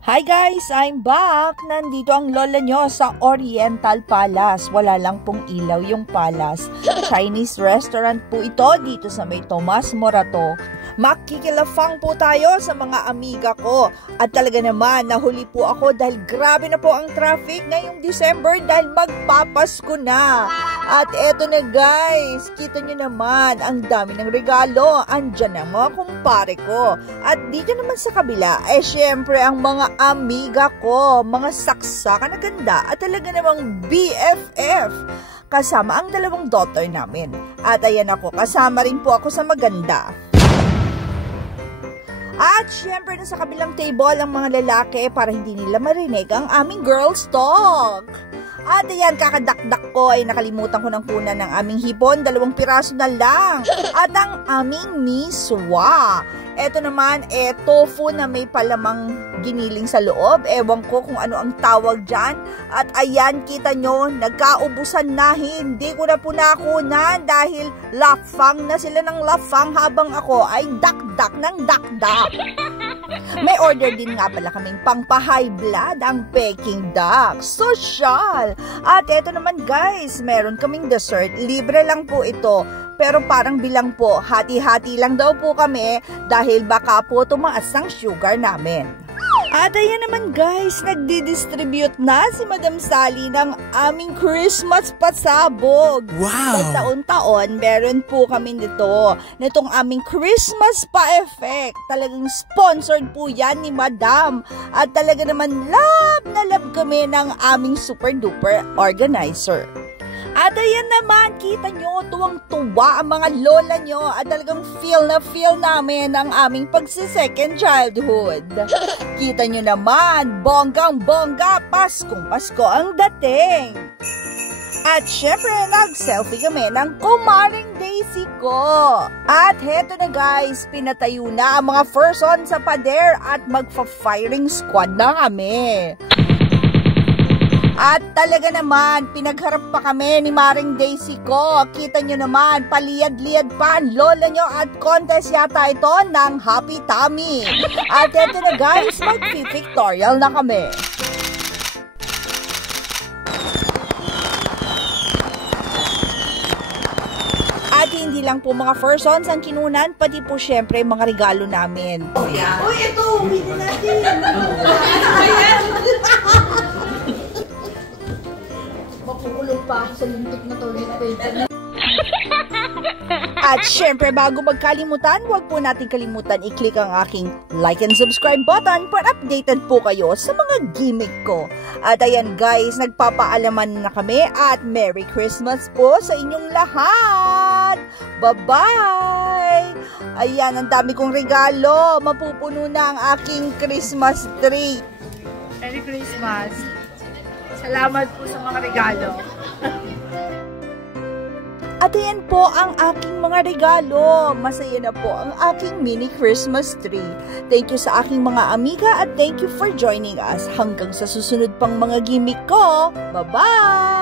Hi guys! I'm back! Nandito ang lola nyo sa Oriental Palace. Wala lang pong ilaw yung palace. Chinese restaurant po ito dito sa may Tomas Morato. Makikilafang po tayo sa mga amiga ko. At talaga naman, nahuli po ako dahil grabe na po ang traffic ngayong December dahil magpapasko na. At eto na guys, kita nyo naman, ang dami ng regalo. Andyan ang mga kumpare ko. At dito naman sa kabila, syempre ang mga amiga ko, mga saksakan na ganda at talaga namang BFF. Kasama ang dalawang daughter namin. At ayan ako, kasama rin po ako sa maganda. At syempre nasa kabilang table ang mga lalaki para hindi nila marinig ang aming girls talk. At ayan, kakadakdak ko ay nakalimutan ko ng punan ng aming hipon, 2 piraso na lang. At ang aming miswa. Ito naman, tofu na may palamang giniling sa loob. Ewan ko kung ano ang tawag dyan. At ayan, kita nyo, nagkaubusan na. Hindi ko na po nakunan dahil lafang na sila ng lafang habang ako ay dakdak ng dakdak. May order din nga pala kaming pang-high blood, ang Peking duck. Social! At eto naman guys, meron kaming dessert. Libre lang po ito. Pero parang bilang po, hati-hati lang daw po kami dahil baka po tumaas ang sugar namin. At ayan naman guys, nagdi-distribute na si Madam Sally ng aming Christmas pasabog. Wow! At taon-taon, meron po kami nito. Nitong aming Christmas pa-effect. Talagang sponsored po yan ni Madam. At talaga naman love kami ng aming super-duper organizer. At ayan naman, kita nyo, tuwang-tuwa ang mga lola nyo at talagang feel namin ang aming pagsi-second childhood. Kita nyo naman, bonggang-bongga, Paskong-Pasko ang dating. At syempre, nag-selfie kami ng kumaring Daisy ko. At heto na guys, pinatayo na ang mga person sa pader at magfa-firing squad na kami. At talaga naman, pinagharap pa kami ni Maring Daisy ko. Kita nyo naman, paliyad-liyad pa ang lola nyo at contest yata ito ng Happy Tummy. At eto na guys, mag-pictorial na kami. At hindi lang po mga persons ang kinunan, pati po syempre mga regalo namin. Uy, ito, umitin natin. Mapukulong pa sa lintik na tuloy. At syempre, bago magkalimutan, huwag po natin kalimutan i-click ang aking like and subscribe button para updated po kayo sa mga gimmick ko. At ayan guys, nagpapaalaman na kami at Merry Christmas po sa inyong lahat! Bye-bye! Ayan, ang dami kong regalo. Mapupuno na ang aking Christmas tree. Merry Christmas! Salamat po sa mga regalo. At ayan po ang aking mga regalo. Masaya na po ang aking mini Christmas tree. Thank you sa aking mga amiga at thank you for joining us. Hanggang sa susunod pang mga gimmick ko. Bye-bye!